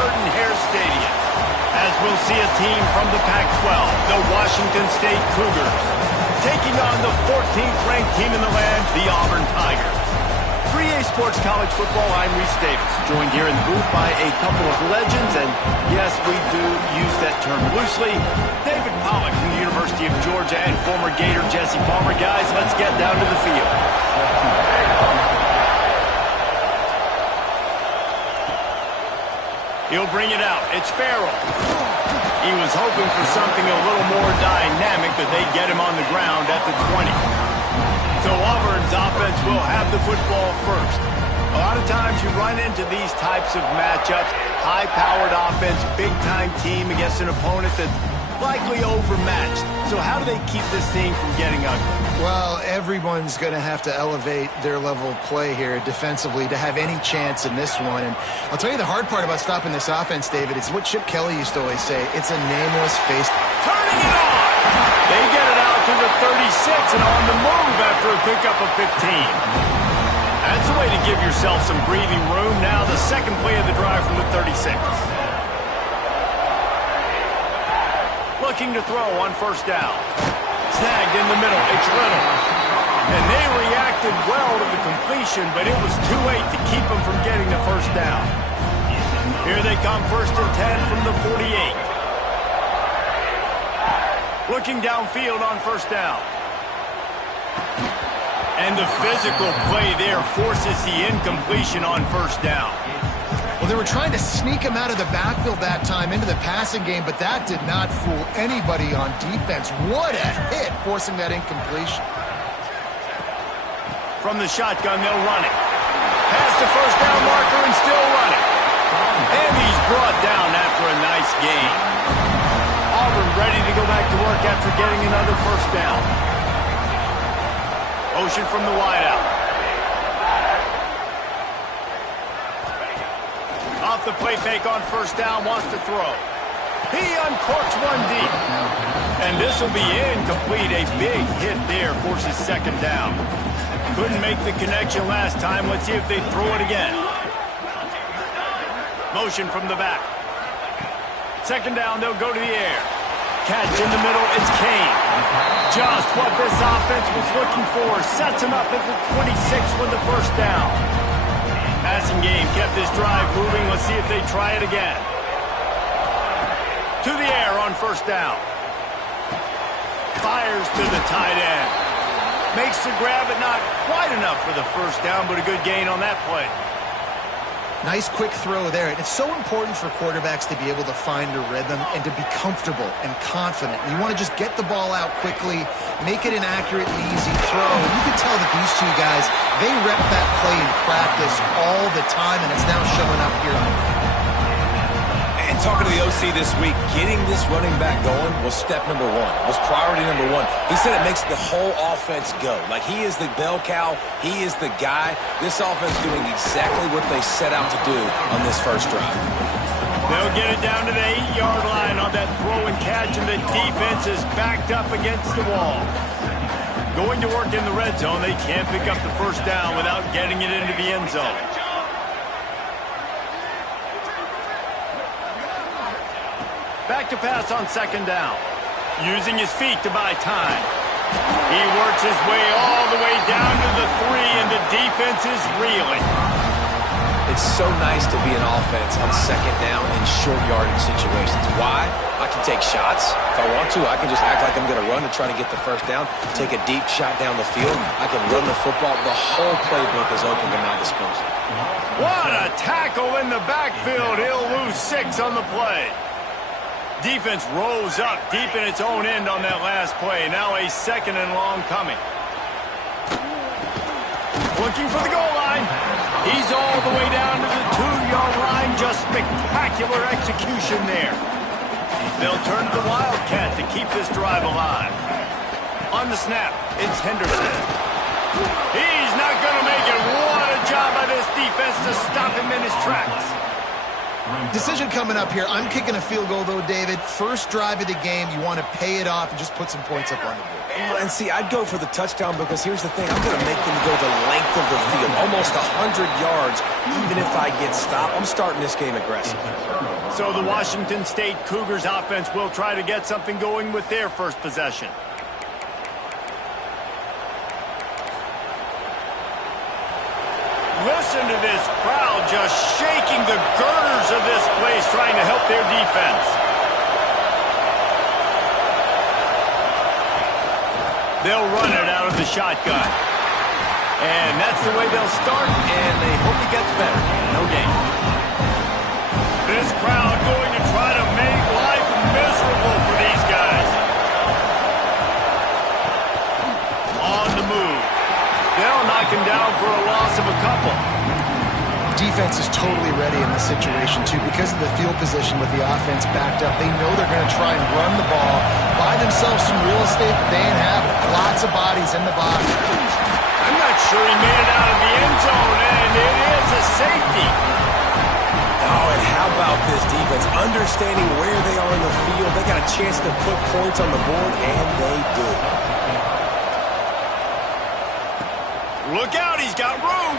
Jordan-Hare Stadium, as we'll see a team from the Pac-12, the Washington State Cougars, taking on the 14th-ranked team in the land, the Auburn Tigers. 3A Sports College Football, I'm Reese Davis, joined here in the booth by a couple of legends, and yes, we do use that term loosely. David Pollack from the University of Georgia and former Gator Jesse Palmer. Guys, let's get down to the field. He'll bring it out. It's Farrell. He was hoping for something a little more dynamic, but they get him on the ground at the 20. So Auburn's offense will have the football first. A lot of times you run into these types of matchups, high-powered offense, big-time team against an opponent that's likely overmatched. So how do they keep this thing from getting ugly? Well, everyone's going to have to elevate their level of play here defensively to have any chance in this one. And I'll tell you the hard part about stopping this offense, David, is what Chip Kelly used to always say. It's a nameless face. Turning it on! They get it out to the 36 and on the move after a pickup of 15. That's a way to give yourself some breathing room. Now the second play of the drive from the 36. Looking to throw on first down. Snagged in the middle. It's Little. And they reacted well to the completion, but it was too late to keep them from getting the first down. Here they come, 1st and 10 from the 48. Looking downfield on first down. And the physical play there forces the incompletion on first down. Well, they were trying to sneak him out of the backfield that time into the passing game, but that did not fool anybody on defense. What a hit, forcing that incompletion. From the shotgun, they'll run it. Past the first down marker and still running. And he's brought down after a nice gain. Auburn ready to go back to work after getting another first down. Motion from the wideout. Off the play fake on first down, wants to throw. He uncorks one deep. And this will be incomplete. A big hit there forces second down. Couldn't make the connection last time. Let's see if they throw it again. Motion from the back. Second down, they'll go to the air. Catch in the middle, it's Kane. Just what this offense was looking for. Sets him up at the 26 with the first down. Passing game kept this drive moving. Let's see if they try it again. To the air on first down. Fires to the tight end. Makes the grab, but not quite enough for the first down, but a good gain on that play. Nice quick throw there. And it's so important for quarterbacks to be able to find a rhythm and to be comfortable and confident. You want to just get the ball out quickly, make it an accurate and easy throw. And you can tell that these two guys, they rep that play in practice all the time, and it's now showing up here on the field. And talking to the OC this week, getting this running back going was step number one. It was priority number one. He said it makes the whole offense go. Like, he is the bell cow. He is the guy. This offense doing exactly what they set out to do on this first drive. They'll get it down to the 8-yard line on that throw and catch, and the defense is backed up against the wall. Going to work in the red zone, they can't pick up the first down without getting it into the end zone. Back to pass on second down. Using his feet to buy time. He works his way all the way down to the 3, and the defense is reeling. It's so nice to be an offense on second down in short yardage situations. Why? I can take shots. If I want to, I can just act like I'm going to run to try to get the first down, take a deep shot down the field. I can run the football. The whole playbook is open to my disposal. What a tackle in the backfield. He'll lose 6 on the play. Defense rose up deep in its own end on that last play. Now a second and long coming. Looking for the goal line. He's all the way down to the 2-yard line. Just spectacular execution there. They'll turn to the Wildcat to keep this drive alive. On the snap, it's Henderson. He's not going to make it. What a job by this defense to stop him in his tracks. Decision coming up here. I'm kicking a field goal, though, David. First drive of the game, you want to pay it off and just put some points up on the board. And see, I'd go for the touchdown because here's the thing. I'm going to make them go the length of the field, almost 100 yards. Even if I get stopped, I'm starting this game aggressive. So the Washington State Cougars offense will try to get something going with their first possession. Listen to this crowd just shaking the girders of this place, trying to help their defense. They'll run it out of the shotgun. And that's the way they'll start, and they hope it gets better. No gain. This crowd going to try to make life miserable for these guys. On the move. They'll knock him down for a loss of a couple. Defense is totally ready in this situation, too. Because of the field position with the offense backed up, they know they're going to try and run the ball, buy themselves some real estate, but they ain't have it. Lots of bodies in the box. I'm not sure he made it out of the end zone, and it is a safety. Oh, and how about this defense? Understanding where they are in the field, they got a chance to put points on the board, and they did. Look out, he's got room.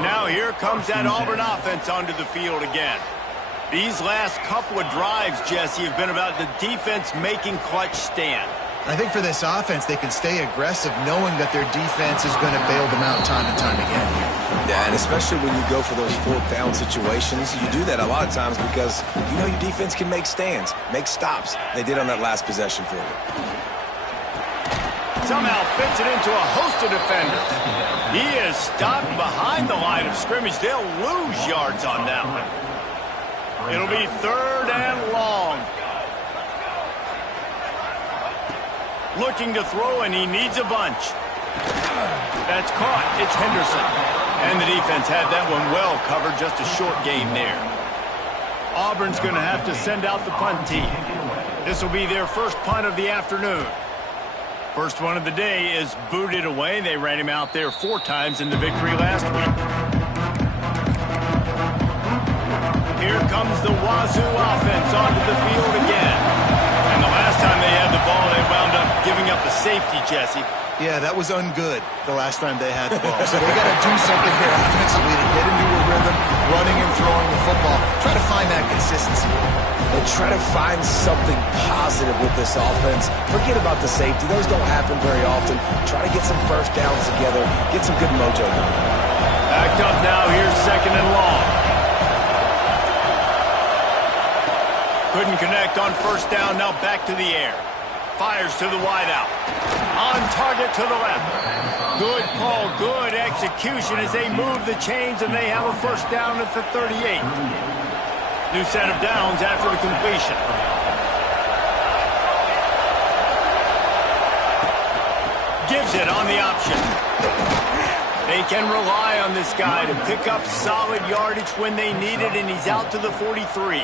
Now here comes that Auburn offense onto the field again. These last couple of drives, Jesse, have been about the defense making clutch stand. I think for this offense, they can stay aggressive knowing that their defense is going to bail them out time and time again. Yeah, and especially when you go for those fourth down situations, you do that a lot of times because you know your defense can make stands, make stops. They did on that last possession for you. Somehow fits it into a host of defenders. He is stopped behind the line of scrimmage. They'll lose yards on that one. It'll be 3rd and long. Looking to throw, and he needs a bunch. That's caught. It's Henderson. And the defense had that one well covered. Just a short gain there. Auburn's going to have to send out the punt team. This will be their first punt of the afternoon. First one of the day is booted away. They ran him out there 4 times in the victory last week. Here comes the Wazoo offense onto the field again. And the last time they had the ball, they wound up giving up a safety, Jesse. Yeah, that was ungood the last time they had the ball. So they got to do something here offensively to get into a rhythm, running and throwing the football. Try to find that consistency. And try to find something positive with this offense. Forget about the safety. Those don't happen very often. Try to get some first downs together. Get some good mojo going. Backed up now. Here's 2nd and long. Couldn't connect on first down. Now back to the air. Fires to the wideout. On target to the left. Good call, good execution as they move the chains, and they have a first down at the 38. New set of downs after the completion. Gives it on the option. They can rely on this guy to pick up solid yardage when they need it, and he's out to the 43.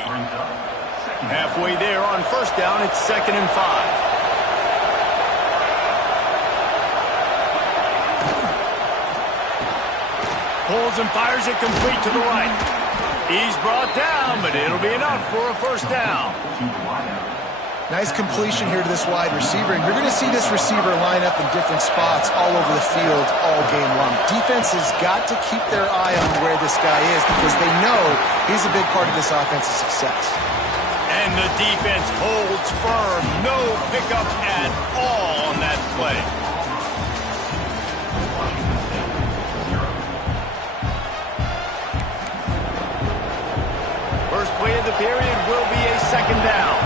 Halfway there on first down, it's 2nd and 5. Pulls and fires it complete to the right. He's brought down, but it'll be enough for a first down. Nice completion here to this wide receiver. And you're going to see this receiver line up in different spots all over the field all game long. Defense has got to keep their eye on where this guy is because they know he's a big part of this offense's success. And the defense holds firm. No pickup at all on that play. First play of the period will be a 2nd down.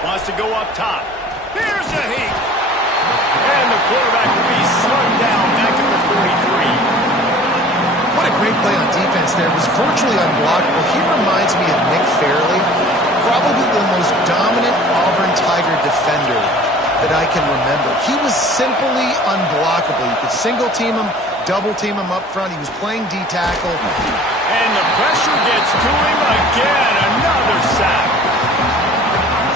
Wants to go up top. Here's a heat. And the quarterback will be slung down back at the 43. What a great play on defense there. It was virtually unblockable. He reminds me of Nick Fairley, probably the most dominant Auburn Tiger defender that I can remember. He was simply unblockable. You could single team him, double team him up front. He was playing D-tackle. And the pressure gets to him again. Another sack.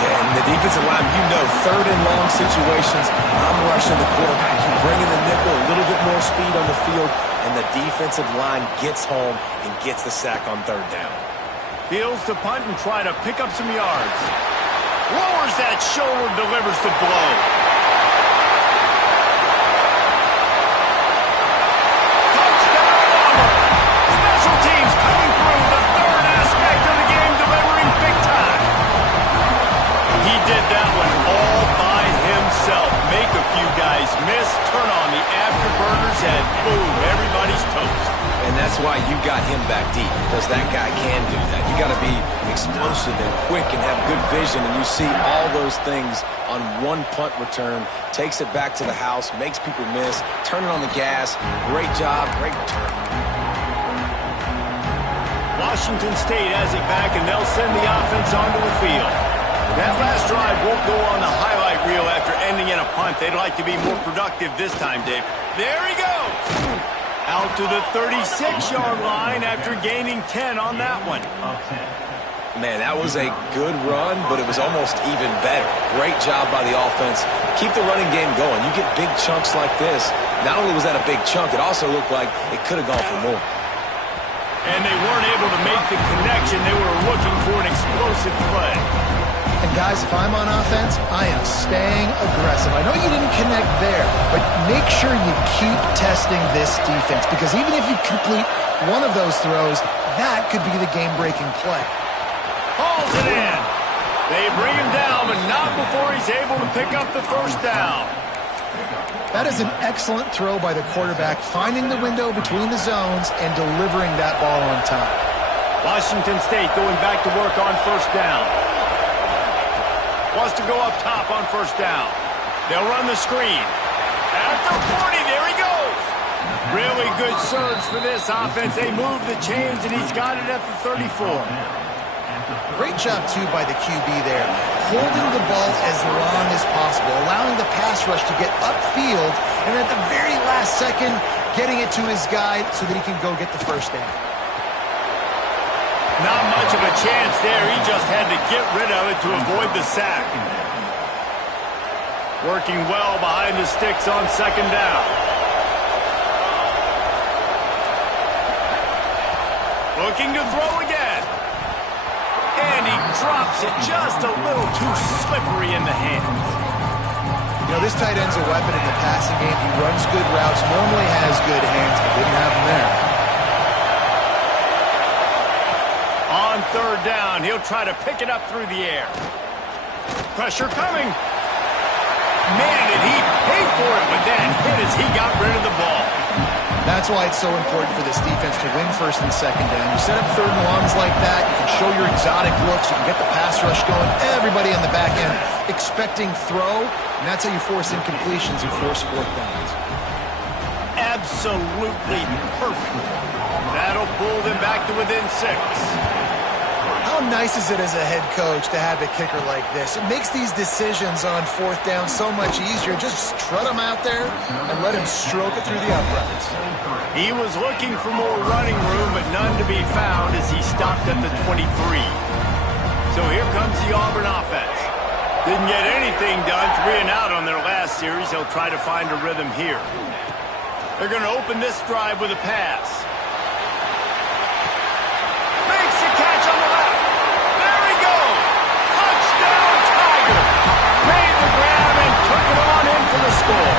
And the Defensive line, you know, third and long situations, I'm rushing the quarterback. You bring in the nickel, a little bit more speed on the field, and the defensive line gets home and gets the sack on third down. Fields to punt and try to pick up some yards. Lowers that shoulder, delivers the blow. Touchdown, Auburn! Special teams coming through, the third aspect of the game, delivering big time. He did that one all by himself. Make a few guys miss, turn on the afterburners, and boom, everybody's toast. And that's why you got him back deep, because that guy can do that. You got to be explosive and quick and have good vision, and you see all those things on one punt return, takes it back to the house, makes people miss, turning on the gas. Great job, great return. Washington State has it back, and they'll send the offense onto the field. That last drive won't go on the highlight reel after ending in a punt. They'd like to be more productive this time, Dave. There he goes! Out to the 36-yard line after gaining 10 on that one. Man, that was a good run, but it was almost even better. Great job by the offense. Keep the running game going. You get big chunks like this. Not only was that a big chunk, it also looked like it could have gone for more. And they weren't able to make the connection. They were looking for an explosive play. And guys, if I'm on offense, I am staying aggressive. I know you didn't connect there, but make sure you keep testing this defense, because even if you complete one of those throws, that could be the game-breaking play. Hauls it in. They bring him down, but not before he's able to pick up the first down. That is an excellent throw by the quarterback, finding the window between the zones and delivering that ball on time. Washington State going back to work on first down. Wants to go up top on first down. They'll run the screen. At the 40, there he goes. Really good surge for this offense. They move the chains, and he's got it at the 34. Great job, too, by the QB there, holding the ball as long as possible, allowing the pass rush to get upfield, and at the very last second, getting it to his guy so that he can go get the first down. Not much of a chance there. He just had to get rid of it to avoid the sack. Working well behind the sticks on second down. Looking to throw again. And he drops it just a little too slippery in the hands. You know, this tight end's a weapon in the passing game. He runs good routes, normally has good hands, but didn't have them there. On third down, he'll try to pick it up through the air. Pressure coming. Man, did he pay for it with that hit as he got rid of the ball. That's why it's so important for this defense to win first and second down. You set up third and longs like that, you can show your exotic looks, you can get the pass rush going, everybody on the back end expecting throw, and that's how you force incompletions and force fourth downs. Absolutely perfect. That'll pull them back to within 6. How nice is it as a head coach to have a kicker like this? It makes these decisions on fourth down so much easier. Just trot him out there and let him stroke it through the uprights. He was looking for more running room, but none to be found as he stopped at the 23. So here comes the Auburn offense. Didn't get anything done, 3 and out on their last series. They'll try to find a rhythm here. They're going to open this drive with a pass. Makes the catch on the left. There he goes. Touchdown, Tiger. Made the grab and took it on in for the score.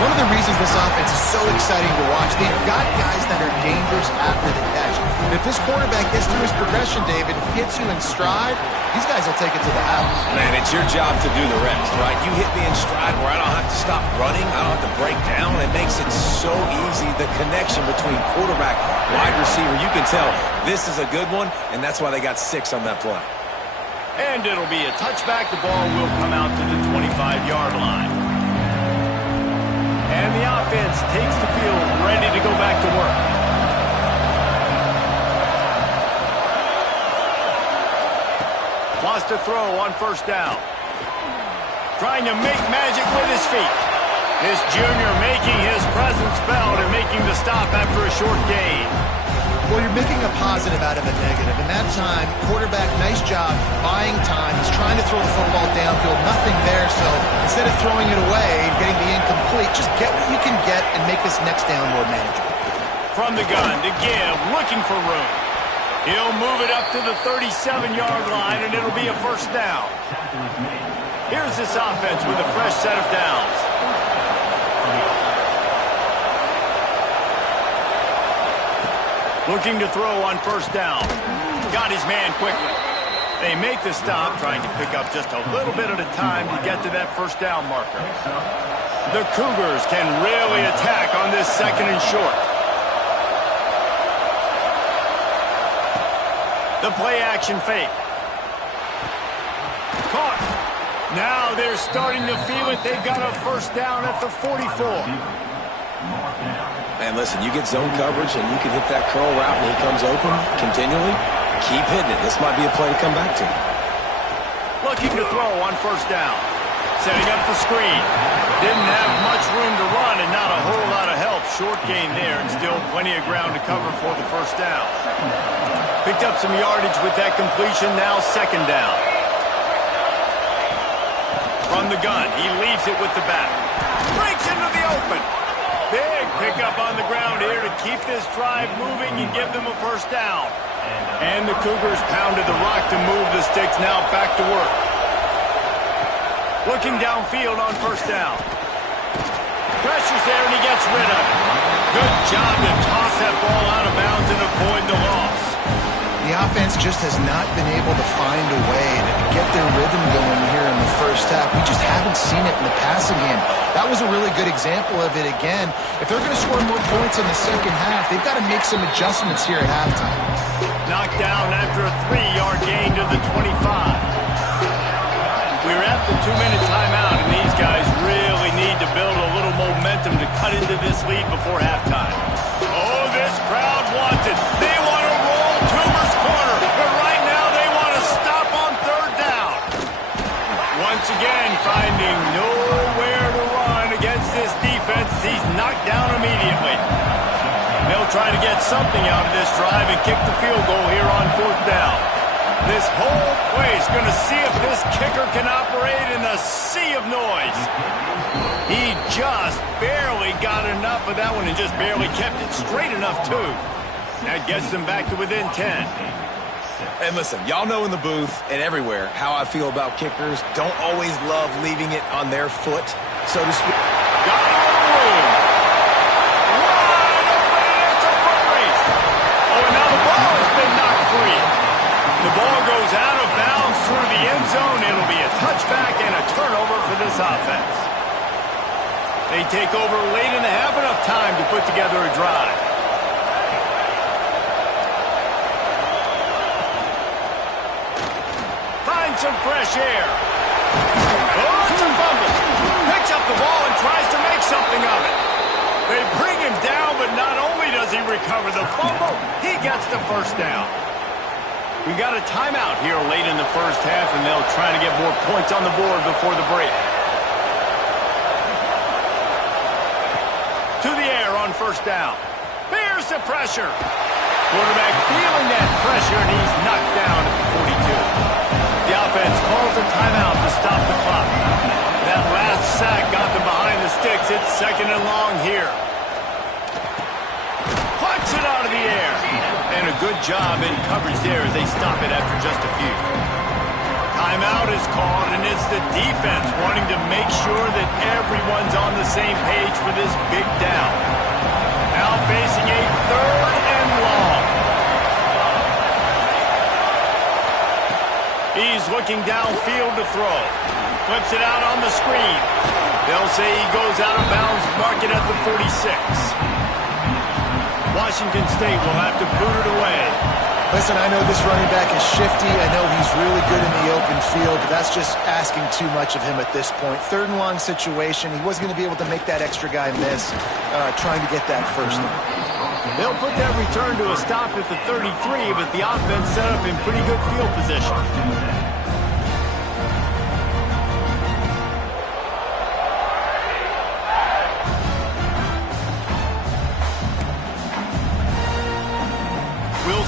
One of the reasons this offense is so exciting to watch, they've got guys that are dangerous after the catch. And if this quarterback gets through his progression, David, hits you in stride, these guys will take it to the house. Man, it's your job to do the rest, right? You hit me in stride where I don't have to stop running. I don't have to break down. It makes it so easy. The connection between quarterback, wide receiver, you can tell this is a good one, and that's why they got 6 on that play. And it'll be a touchback. The ball will come out to the 25-yard line. And the offense takes the field, ready to go back to work. Wants to throw on first down. Trying to make magic with his feet. This junior making his presence felt and making the stop after a short gain. Well, you're making a positive out of a negative. And that time, quarterback, nice job, buying time. He's trying to throw the football downfield, nothing there. So instead of throwing it away and getting the incomplete, just get what you can get and make this next down more manageable. From the gun to give, looking for room. He'll move it up to the 37-yard line, and it'll be a first down. Here's this offense with a fresh set of downs. Looking to throw on first down. Got his man quickly. They make the stop, trying to pick up just a little bit at a time to get to that first down marker. The Cougars can really attack on this second and short. The play-action fake. Caught. Now they're starting to feel it. They've got a first down at the 44. And listen, you get zone coverage and you can hit that curl route and he comes open continually. Keep hitting it. This might be a play to come back to. Looking to throw on first down. Setting up the screen. Didn't have much room to run and not a whole lot of help. Short gain there and still plenty of ground to cover for the first down. Picked up some yardage with that completion. Now second down. From the gun, he leaves it with the back. Breaks into the open. Big pickup on the ground here to keep this drive moving and give them a first down. And the Cougars pounded the rock to move the sticks. Now back to work. Looking downfield on first down. Pressure's there and he gets rid of it. Good job to toss that ball out of bounds and avoid the loss. The offense just has not been able to find a way to get their rhythm going here in the first half. We just haven't seen it in the passing game. That was a really good example of it again. If they're going to score more points in the second half, they've got to make some adjustments here at halftime. Knocked down after a 3-yard gain to the 25. We're at the 2-minute timeout, and these guys really need to build a little momentum to cut into this lead before halftime. Oh, this crowd wants it. They want to roll Toomer's corner, but right now they want to stop on third down. Once again, finding nowhere to run against this defense. He's knocked down immediately. They'll try to get something out of this drive and kick the field goal here on fourth down. This whole place going to see if this kicker can operate in a sea of noise. He just barely got enough of that one and just barely kept it straight enough, too. That gets them back to within 10. And listen, y'all know in the booth and everywhere how I feel about kickers. Don't always love leaving it on their foot, so to speak. Got a little room. Wide open. It's a foot race. Oh, and now the ball has been knocked free. The ball goes out of bounds through the end zone. It'll be a touchback and a turnover for this offense. They take over late in the half, enough time to put together a drive. Find some fresh air. Oh, it's a fumble. Picks up the ball and tries to make something of it. They bring him down, but not only does he recover the fumble, he gets the first down. We got a timeout here late in the first half, and they'll try to get more points on the board before the break. To the air on first down. Here's the pressure. Quarterback feeling that pressure, and he's knocked down at the 42. The offense calls a timeout to stop the clock. That last sack got them behind the sticks. It's second and long here. Punts it out of the air. And a good job in coverage there as they stop it after just a few. Timeout is called, and it's the defense wanting to make sure that everyone's on the same page for this big down. Now facing a third and long. He's looking downfield to throw. Flips it out on the screen. They'll say he goes out of bounds, mark it at the 46. Washington State will have to boot it away. Listen, I know this running back is shifty. I know he's really good in the open field, but that's just asking too much of him at this point. Third and long situation. He wasn't going to be able to make that extra guy miss, trying to get that first down. They'll put that return to a stop at the 33, but the offense set up in pretty good field position.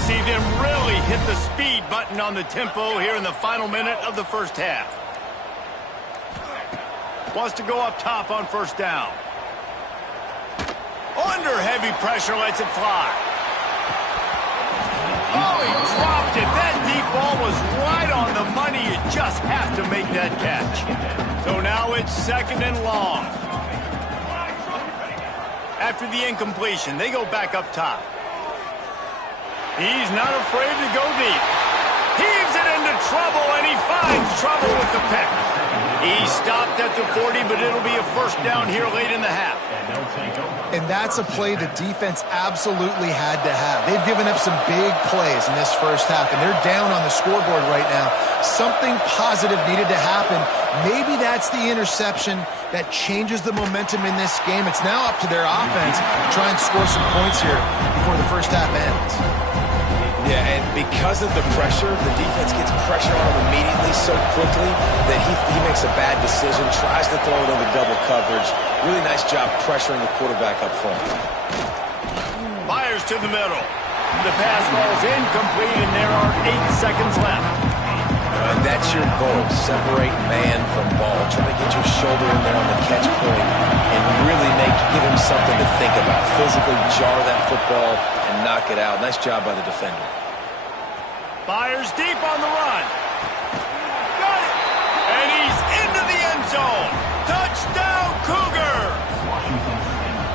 see them really hit the speed button on the tempo here in the final minute of the first half. Wants to go up top on first down. Under heavy pressure, lets it fly. Oh, he dropped it. That deep ball was right on the money. You just have to make that catch. So now it's 2nd and long. After the incompletion, they go back up top. He's not afraid to go deep. Heaves it into trouble, and he finds trouble with the pick. He stopped at the 40, but it'll be a first down here late in the half. And that's a play the defense absolutely had to have. They've given up some big plays in this first half, and they're down on the scoreboard right now. Something positive needed to happen. Maybe that's the interception that changes the momentum in this game. It's now up to their offense to try and score some points here before the first half ends. Yeah, and because of the pressure, the defense gets pressure on him immediately so quickly that he makes a bad decision, tries to throw it into double coverage. Really nice job pressuring the quarterback up front. Fires to the middle. The pass ball's incomplete, and there are 8 seconds left. And that's your goal, separate man from ball. Try to get your shoulder in there on the catch point and really give him something to think about. Physically jar that football and knock it out. Nice job by the defender. Fires deep on the run. Got it. And he's into the end zone. Touchdown, Cougars.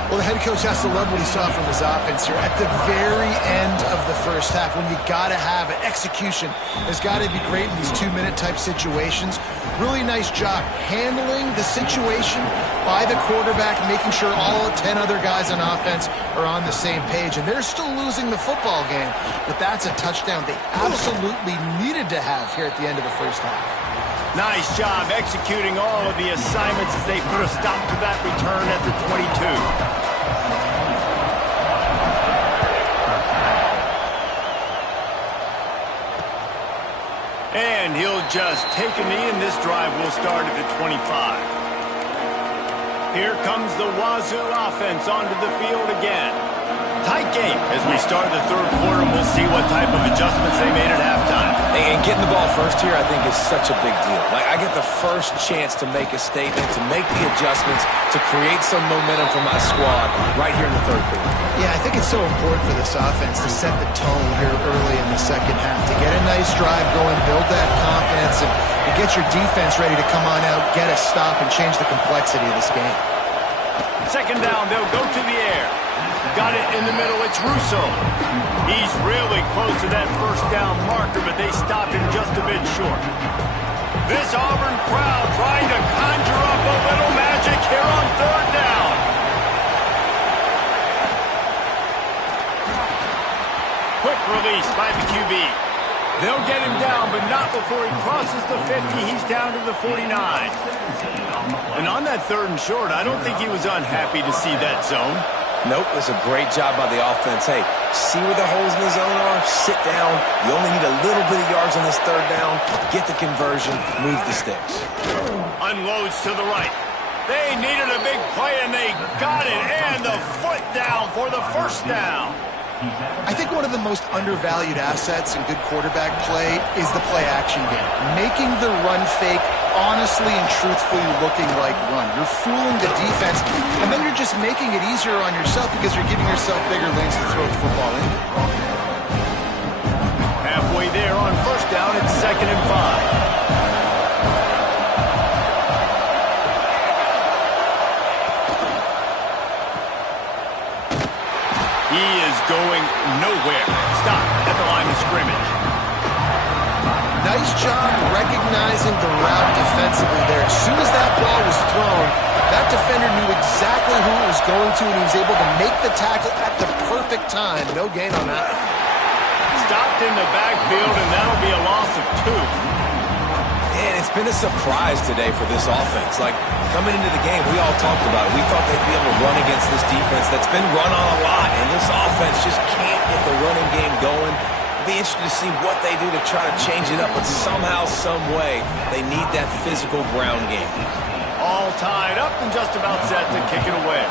Well, the head coach has to love what he saw from his offense here at the very end of the first half, when you got to have it. Execution has got to be great in these 2-minute type situations. Really nice job handling the situation by the quarterback, making sure all 10 other guys on offense are on the same page. And they're still losing the football game, but that's a touchdown they absolutely needed to have here at the end of the first half. Nice job executing all of the assignments as they put a stop to that return at the 22. And he'll just take a knee, and this drive will start at the 25. Here comes the Wazoo offense onto the field again. Tight game as we start the third quarter, and we'll see what type of adjustments they made at halftime. And getting the ball first here, I think, is such a big deal. Like, I get the first chance to make a statement, to make the adjustments, to create some momentum for my squad right here in the third quarter. Yeah, I think it's so important for this offense to set the tone here early in the second half, to get a nice drive going, build that confidence, and get your defense ready to come on out, get a stop, and change the complexity of this game. Second down, they'll go to the air. Got it in the middle, it's Russo. He's really close to that first down marker, but they stopped him just a bit short. This Auburn crowd trying to conjure up a little magic here on third down. Quick release by the QB. They'll get him down, but not before he crosses the 50. He's down to the 49. And on that 3rd and short, I don't think he was unhappy to see that zone. Nope, it's a great job by the offense. Hey, see where the holes in the zone are? Sit down. You only need a little bit of yards on this 3rd down. Get the conversion. Move the sticks. Unloads to the right. They needed a big play, and they got it. And the foot down for the first down. I think one of the most undervalued assets in good quarterback play is the play-action game. Making the run fake honestly and truthfully looking like run. You're fooling the defense, and then you're just making it easier on yourself because you're giving yourself bigger lanes to throw the football in. Halfway there on first down, it's 2nd and 5. He is going nowhere. Stop at the line of scrimmage. Nice job recognizing the route defensively there. As soon as that ball was thrown, that defender knew exactly who it was going to, and he was able to make the tackle at the perfect time. No gain on that. Stopped in the backfield, and that'll be a loss of 2. And it's been a surprise today for this offense. Like, coming into the game, we all talked about it. We thought they'd be able to run against this defense that's been run on a lot, and this offense just can't get the running game going. It'll be interesting to see what they do to try to change it up, but somehow, some way, they need that physical ground game. All tied up and just about set to kick it away.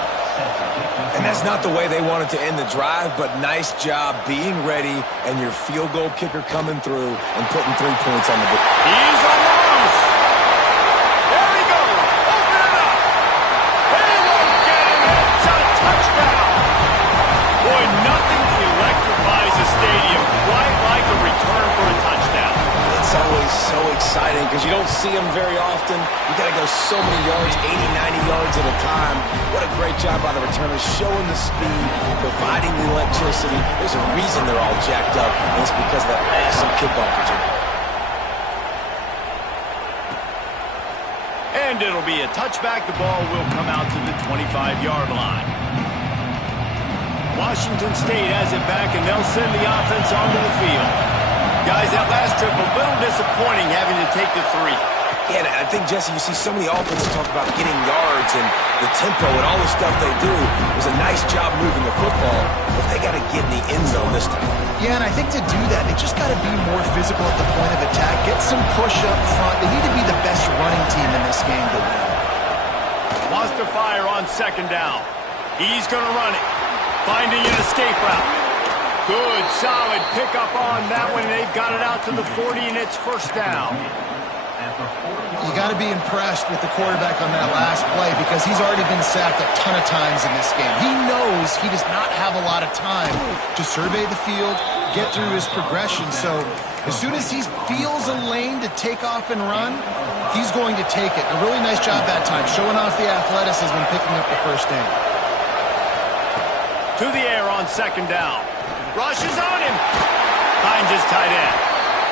And that's not the way they wanted to end the drive, but nice job being ready and your field goal kicker coming through and putting 3 points on the board. He's on the loose. There he goes. Open it up. They won't get him. It's a touchdown. Boy, nothing electrifies a stadium quite like a return for a touchdown. It's always so exciting because you don't see them very often. You got to go so many yards, 80, 90 yards at a time. What a great job by the returners, showing the speed, providing the electricity. There's a reason they're all jacked up, and it's because of that awesome kickoff return. And it'll be a touchback. The ball will come out to the 25-yard line. Washington State has it back, and they'll send the offense onto the field. Guys, that last trip, a little disappointing having to take the 3. Yeah, and I think, Jesse, you see so many offenses talk about getting yards and the tempo and all the stuff they do. It was a nice job moving the football, but they got to get in the end zone this time. Yeah, and I think to do that, they just got to be more physical at the point of attack, get some push up front. They need to be the best running team in this game to win. Wants to fire on second down. He's going to run it, finding an escape route. Good, solid pickup on that one. They've got it out to the 40, and it's first down. You got to be impressed with the quarterback on that last play because he's already been sacked a ton of times in this game. He knows he does not have a lot of time to survey the field, get through his progression. So as soon as he feels a lane to take off and run, he's going to take it. A really nice job that time, showing off the athleticism and picking up the first down. To the air on second down. Rushes on him. Finds his tight end.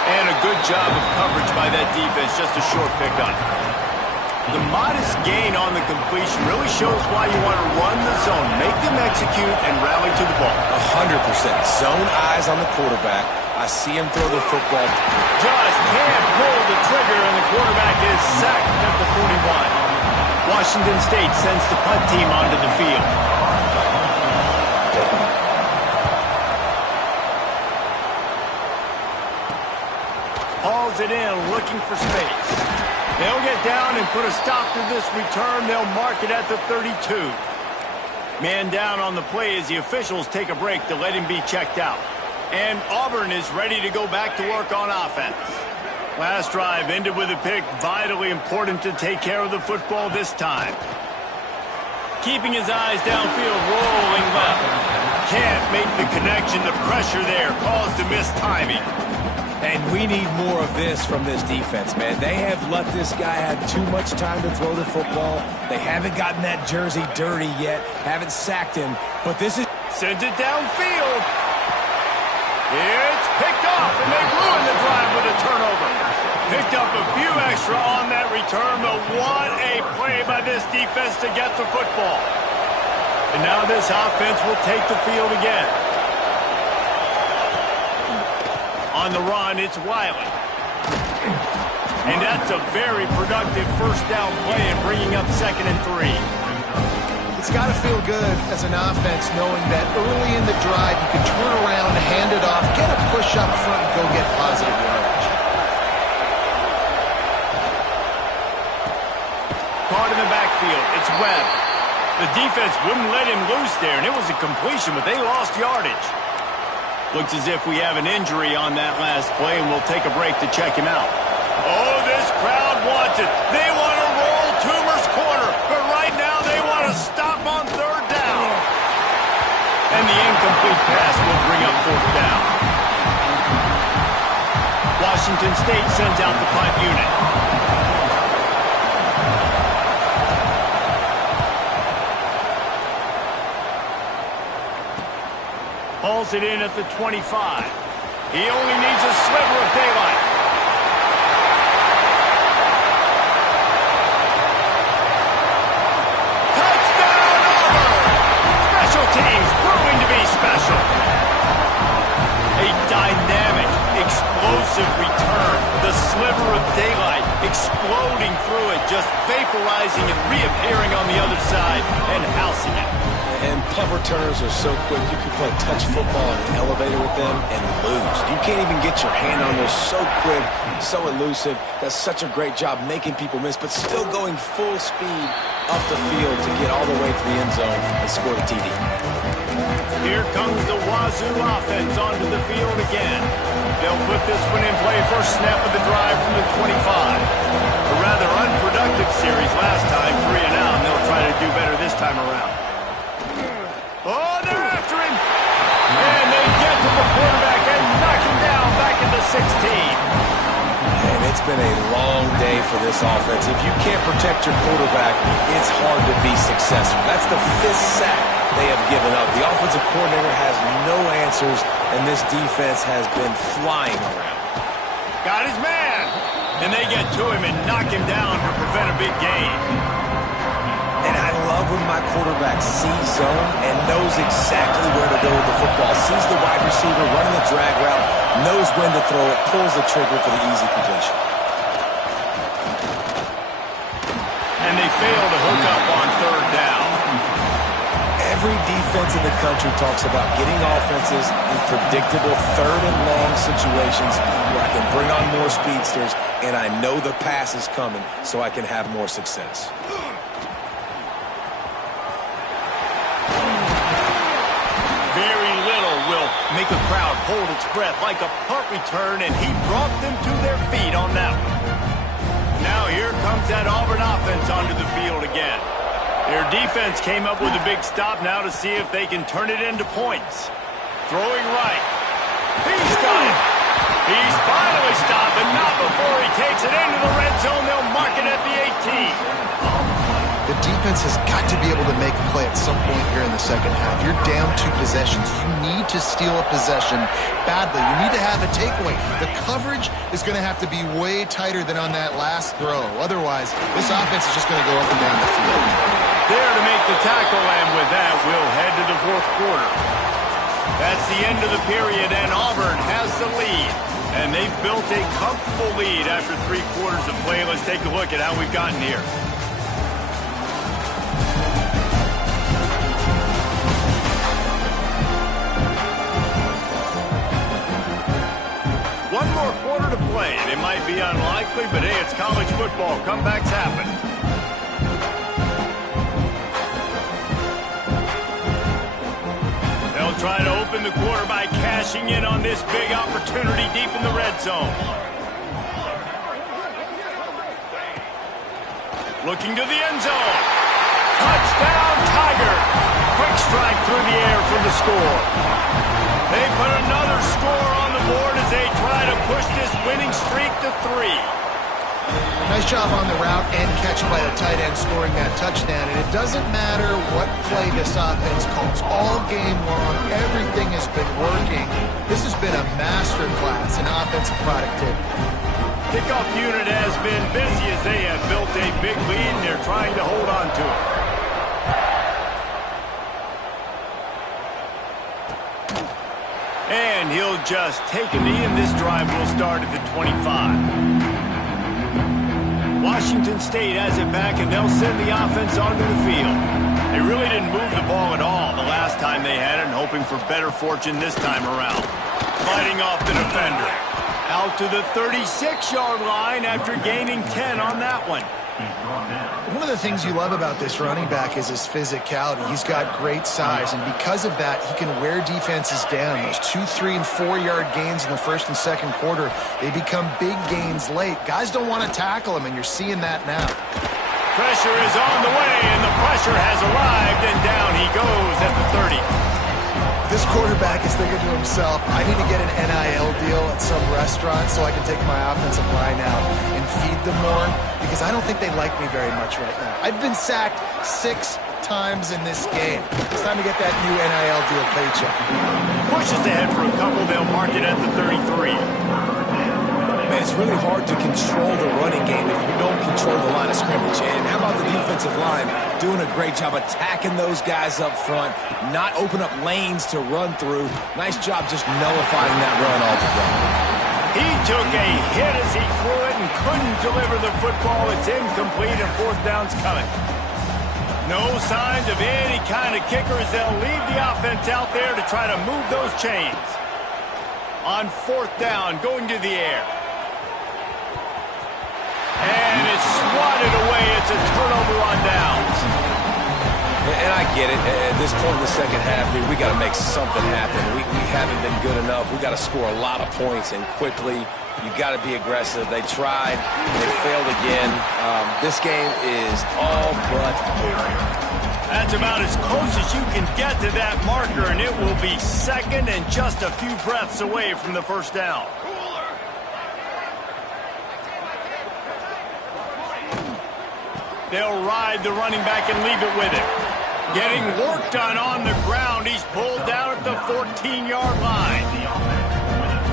And a good job of coverage by that defense. Just a short pickup. The modest gain on the completion really shows why you want to run the zone. Make them execute and rally to the ball. 100%. Zone eyes on the quarterback. I see him throw the football. Just can't pull the trigger, and the quarterback is sacked at the 41. Washington State sends the punt team onto the field. Hauls it in, looking for space. They'll get down and put a stop to this return. They'll mark it at the 32. Man down on the play as the officials take a break to let him be checked out. And Auburn is ready to go back to work on offense. Last drive ended with a pick. Vitally important to take care of the football this time. Keeping his eyes downfield, rolling left. Can't make the connection. The pressure there caused the missed timing. And we need more of this from this defense, man. They have let this guy have too much time to throw the football. They haven't gotten that jersey dirty yet, haven't sacked him. But this is... Sends it downfield. It's picked off, and they ruin the drive with a turnover. Picked up a few extra on that return, but what a play by this defense to get the football. And now this offense will take the field again. On the run, it's Wiley. And that's a very productive first down play and bringing up 2nd and 3. It's got to feel good as an offense knowing that early in the drive you can turn around, hand it off, get a push up front, and go get positive yardage. Caught in the backfield. It's Webb. The defense wouldn't let him loose there, and it was a completion, but they lost yardage. Looks as if we have an injury on that last play, and we'll take a break to check him out. Oh, this crowd wants it. They want to roll Toomer's corner, but right now they want to stop on 3rd down. And the incomplete pass will bring up 4th down. Washington State sends out the punt unit. Hauls it in at the 25. He only needs a sliver of daylight. Touchdown, Auburn! Special teams proving to be special. A dynamic, explosive return. The sliver of daylight exploding through it, just vaporizing and reappearing on the other side and housing it. And punt returners are so quick. You can play touch football in an elevator with them and lose. You can't even get your hand on those. So quick, so elusive. Does such a great job making people miss, but still going full speed up the field to get all the way to the end zone and score the TD. Here comes the Wazoo offense onto the field again. They'll put this one in play first snap of the drive from the 25. A rather unproductive series last time, 3 and out, and they'll try to do better this time around. Oh, they're after him! And they get to the quarterback and knock him down back at the 16. And it's been a long day for this offense. If you can't protect your quarterback, it's hard to be successful. That's the 5th sack they have given up. The offensive coordinator has no answers, and this defense has been flying around. Got his man! And they get to him and knock him down to prevent a big gain. And I love when my quarterback sees zone and knows exactly where to go with the football. Sees the wide receiver running the drag route, knows when to throw it, pulls the trigger for the easy completion. And they fail to hook up on 3rd down. Every defense in the country talks about getting offenses in predictable 3rd and long situations where I can bring on more speedsters and I know the pass is coming so I can have more success. Very little will make a crowd hold its breath like a punt return, and he brought them to their feet on that one. Now here comes that Auburn offense onto the field again. Their defense came up with a big stop now to see if they can turn it into points. Throwing right. He's got it. He's finally stopped, but not before he takes it into the red zone. They'll mark it at the 18. The defense has got to be able to make a play at some point here in the second half. You're down 2 possessions. You need to steal a possession badly. You need to have a takeaway. The coverage is going to have to be way tighter than on that last throw. Otherwise, this offense is just going to go up and down the field. There to make the tackle, and with that, we'll head to the 4th quarter. That's the end of the period, and Auburn has the lead. And they've built a comfortable lead after 3 quarters of play. Let's take a look at how we've gotten here. One more quarter to play, and it might be unlikely, but hey, it's college football. Comebacks happen. They'll try to open the quarter by cashing in on this big opportunity deep in the red zone. Looking to the end zone. Touchdown, Tiger. Quick strike through the air for the score. They put another score on the board as they try to push this winning streak to 3. Nice job on the route and catch by the tight end scoring that touchdown. And it doesn't matter what play this offense calls. All game long, everything has been working. This has been a masterclass in offensive productivity. Kickoff unit has been busy as they have built a big lead and they're trying to hold on to it. And he'll just take a knee, and this drive will start at the 25. Washington State has it back, and they'll send the offense onto the field. They really didn't move the ball at all the last time they had it, and hoping for better fortune this time around. Fighting off the defender. Out to the 36-yard line after gaining 10 on that one. One of the things you love about this running back is his physicality. He's got great size, and because of that, he can wear defenses down. Those 2, 3, and 4-yard gains in the first and second quarter, they become big gains late. Guys don't want to tackle him, and you're seeing that now. Pressure is on the way, and the pressure has arrived, and down he goes at the 30. This quarterback is thinking to himself, I need to get an NIL deal at some restaurant so I can take my offensive line out and feed them more, because I don't think they like me very much right now. I've been sacked 6 times in this game. It's time to get that new NIL deal paycheck. Pushes ahead for a couple. They'll mark it at the 33. Man, it's really hard to control the running game if you don't control the line of scrimmage. And how about the defensive line doing a great job attacking those guys up front, not open up lanes to run through. Nice job just nullifying that run altogether. He took a hit as he threw it and couldn't deliver the football. It's incomplete, and 4th down's coming. No signs of any kind of kickers. They'll leave the offense out there to try to move those chains. On 4th down, going to the air. And it's swatted away. It's a turnover on downs. And I get it. At this point in the second half, dude, we got to make something happen. We haven't been good enough. We got to score a lot of points and quickly. You got to be aggressive. They tried. They failed again. This game is all but over. That's about as close as you can get to that marker, and it will be second and just a few breaths away from the first down. They'll ride the running back and leave it with him. Getting work done on the ground. He's pulled down at the 14-yard line.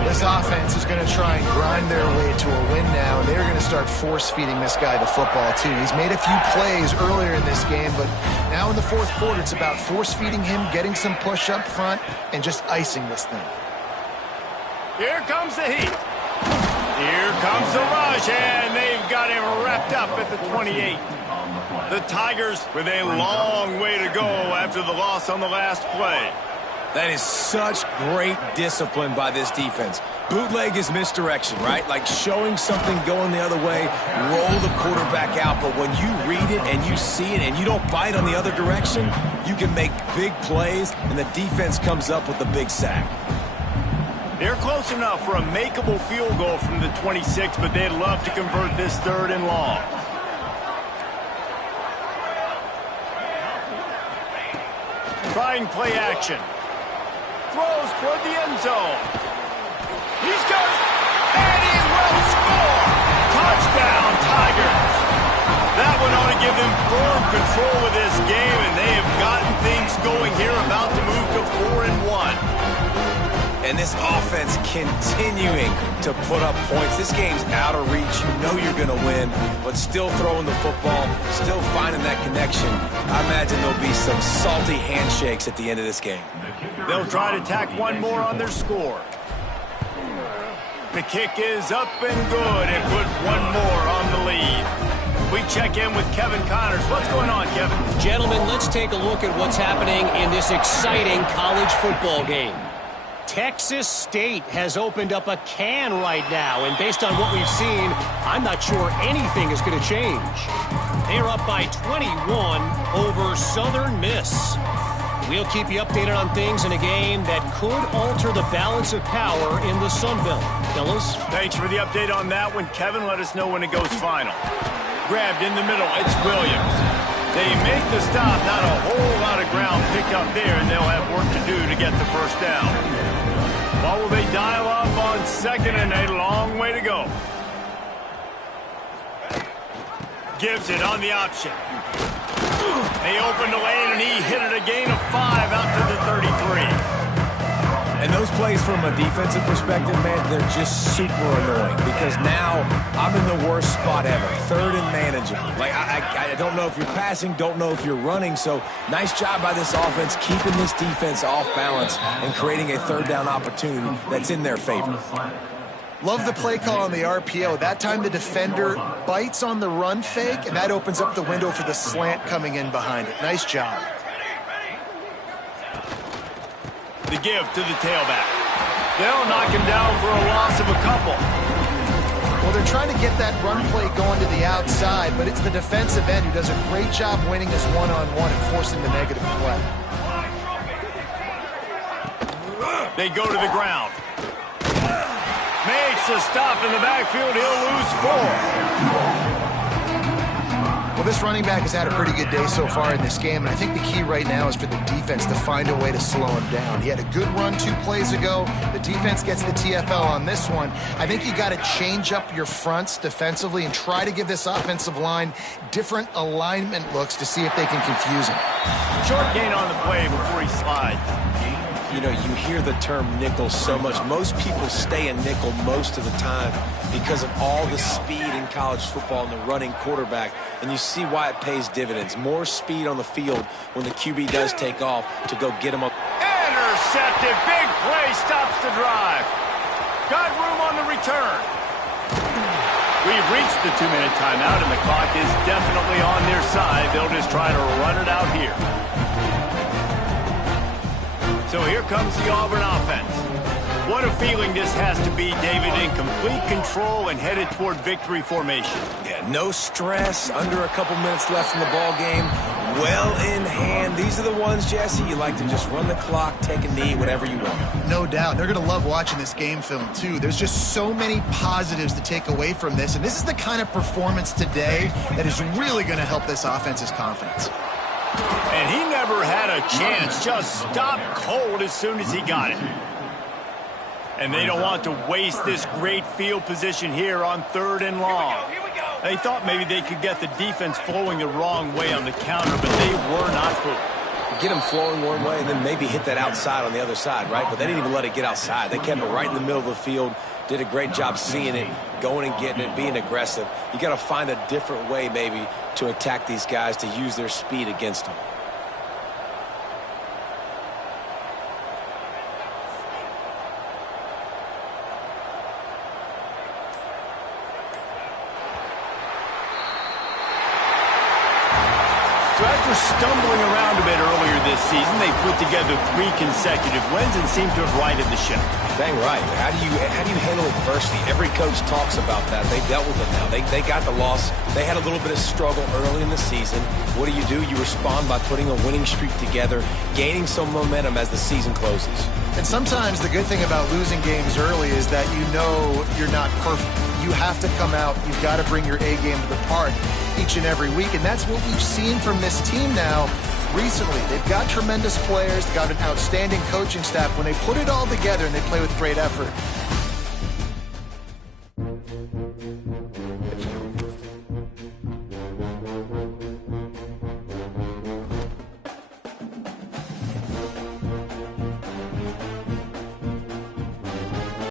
This offense is going to try and grind their way to a win now, and they're going to start force-feeding this guy the football, too. He's made a few plays earlier in this game, but now in the fourth quarter, it's about force-feeding him, getting some push up front, and just icing this thing. Here comes the heat. Here comes the rush, and they've got him wrapped up at the 28. The Tigers with a long way to go after the loss on the last play. That is such great discipline by this defense. Bootleg is misdirection, right? Like showing something going the other way, roll the quarterback out. But when you read it and you see it and you don't bite on the other direction, you can make big plays, and the defense comes up with the big sack. They're close enough for a makeable field goal from the 26, but they'd love to convert this 3rd and long. Trying play action. Throws toward the end zone. He's got it, and he will score! Touchdown, Tigers! That one ought to give them firm control of this game, and they have gotten things going here, about to move to 4-1. And this offense continuing to put up points. This game's out of reach. You know you're going to win, but still throwing the football, still finding that connection. I imagine there'll be some salty handshakes at the end of this game. They'll try to tack one more on their score. The kick is up and good, and put one more on the lead. We check in with Kevin Connors. What's going on, Kevin? Gentlemen, let's take a look at what's happening in this exciting college football game. Texas State has opened up a can right now, and based on what we've seen, I'm not sure anything is going to change. They're up by 21 over Southern Miss. We'll keep you updated on things in a game that could alter the balance of power in the Sun Belt. Fellas? Thanks for the update on that one, Kevin. Let us know when it goes final. Grabbed in the middle, it's Williams. They make the stop, not a whole lot of ground picked up there, and they'll have work to do to get the first down. What will they dial up on 2nd and a long way to go? Gives it on the option. They opened the lane, and he hit it a gain of 5 out to the 33. And those plays from a defensive perspective, man, they're just super annoying because now I'm in the worst spot ever, 3rd and manageable. Like, I don't know if you're passing, don't know if you're running, so nice job by this offense keeping this defense off balance and creating a 3rd down opportunity that's in their favor. Love the play call on the RPO. That time the defender bites on the run fake, and that opens up the window for the slant coming in behind it. Nice job. The give to the tailback. They'll knock him down for a loss of a couple. Well, they're trying to get that run play going to the outside, but it's the defensive end who does a great job winning his one-on-one and forcing the negative play. They go to the ground. Makes a stop in the backfield. He'll lose 4. Well, this running back has had a pretty good day so far in this game, and I think the key right now is for the defense to find a way to slow him down. He had a good run 2 plays ago. The defense gets the TFL on this one. I think you got to change up your fronts defensively and try to give this offensive line different alignment looks to see if they can confuse him. Short gain on the play before he slides. You know, you hear the term nickel so much. Most people stay a nickel most of the time because of all the speed in college football and the running quarterback. And you see why it pays dividends. More speed on the field when the QB does take off to go get him up. Intercepted. Big play stops the drive. Got room on the return. We've reached the 2-minute timeout, and the clock is definitely on their side. They'll just try to run it out here. So here comes the Auburn offense. What a feeling this has to be, David, in complete control and headed toward victory formation. Yeah, no stress, under a couple minutes left in the ball game. well in hand. These are the ones, Jesse, you like to just run the clock, take a knee, whatever you want. No doubt. They're going to love watching this game film, too. There's just so many positives to take away from this, and this is the kind of performance today that is really going to help this offense's confidence. And he never had a chance. Just stopped cold as soon as he got it. And they don't want to waste this great field position here on 3rd and long. They thought maybe they could get the defense flowing the wrong way on the counter, but they were not fooled. Get them flowing one way and then maybe hit that outside on the other side, right? But they didn't even let it get outside. They kept it right in the middle of the field, did a great job seeing it, going and getting it, being aggressive. You got to find a different way maybe to attack these guys, to use their speed against them. So after stumbling around a bit earlier this season, they put together 3 consecutive wins and seem to have righted the ship. Dang right. How do you handle adversity? Every coach talks about that. They dealt with it now. They got the loss. They had a little bit of struggle early in the season. What do? You respond by putting a winning streak together, gaining some momentum as the season closes. And sometimes the good thing about losing games early is that you know you're not perfect. You have to come out. You've got to bring your A game to the park each and every week. And that's what we've seen from this team now recently. They've got tremendous players. They've got an outstanding coaching staff. When they put it all together and they play with great effort,